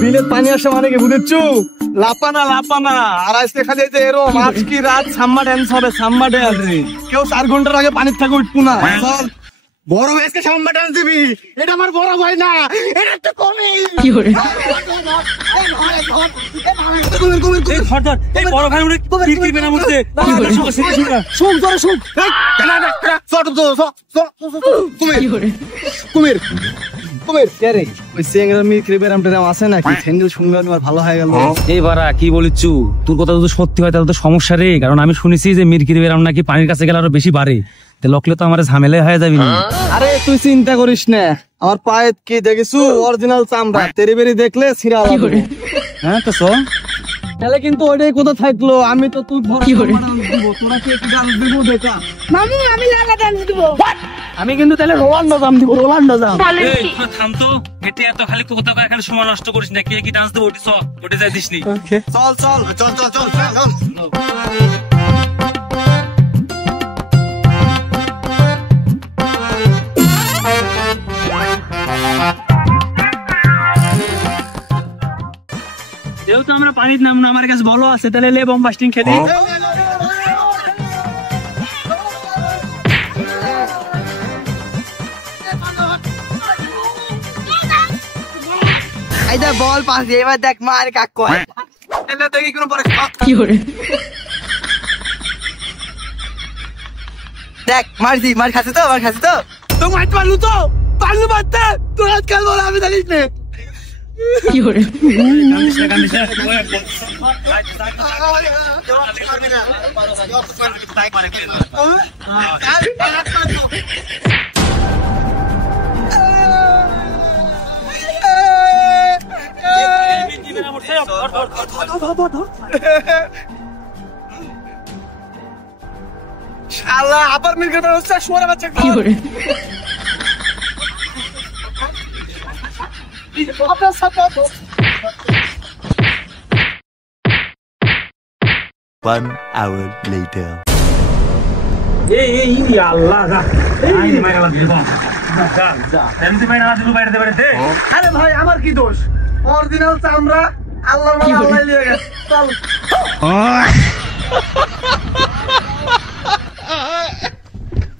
বিলের পানি আসে মানে কি বুঝেছো? লাপানা লাপানা। আর আজকে খালি যে এরকম আজ কি রাত সাম্মা ড্যান্স হবে, সাম্মা ড্যান্স। কেউ 4 ঘন্টার আগে পানির থেকে উঠবো না। চল বড় ভাইকে সাম্মা ড্যান্স দিবি। এটা আমার বড় ভাই না, এটা তো কমি। কি করে এই ধর এই বড় ভাই উনি কি করবে না বলতে শুন করে শুন। কি করে কুমির কুমির কে রে? ওই সিঙ্গার মিক্রি ব্যারামটা আছে নাকি? স্যান্ডেল শুনলে আমার ভালো হয়ে গেল। এই বারা কি বলিচ্ছু, তোর কথা যদি সত্যি হয় তাহলে তো সমস্যা রে। কারণ আমি শুনেছি যে মিরকির বেরাম নাকি পানির কাছে গেলে আরো বেশি বাড়ে। লকলে তো আমার ঝামেলা হয়ে যাবি না। আরে তুই চিন্তা করিস না, আমার পায়ে কি দেখেছু? অরিজিনাল চামড়া। তেরি বেরি দেখলে ছিঁড়া কি করে হ্যাঁ তো তাহলে কিন্তু ওইটাই কোথা থাকলো। আমি তো তুই কি করে? তোরা কি একটু ডান্স দিব দেখা? মামু আমি লাগা ডান্স দিব। আমি কিন্তু তাহলে রোলান্ডো জাম দিব, রোলান্ডো জাম। এই থাম তো, এতে এত খালি কথা কয় এখানে সময় নষ্ট করিস না। কে কি ডান্স দেবো ওটি চল, ওটি যাই দিস নি। চল চল চল চল চল চল। যেহেতু আমরা পানির নাম না, আমার কাছে বলো আছে, তাহলে লে বম বাস্টিং খেলি। আইদা বল পাস দিয়ে এবার দেখ মার কাক কয়। এলে দেখি কোন পরে কি করে দেখ মারছি, মার খাচ্ছে তো, মার খাচ্ছে তো। তো মারতে পারলু তো, পারলু মারতে। তোর আজকাল বল আমি জানিস না। কি করে কান্দিস না, কান্দিস না। শালা আবার মির্গের ব্যবস্থা শুয়ারে বাচ্চা। কি করে আপনার সাথে One hour later. এই আল্লাহ যা আই মাইরা দিল যা যা এমনি মাইরা দিল বাইরে দে। আরে ভাই আমার কি দোষ? অরিজিনাল চামড়া আল্লাহর কি মালা বলে? আল্লাহ লিয়ে গেছে। চল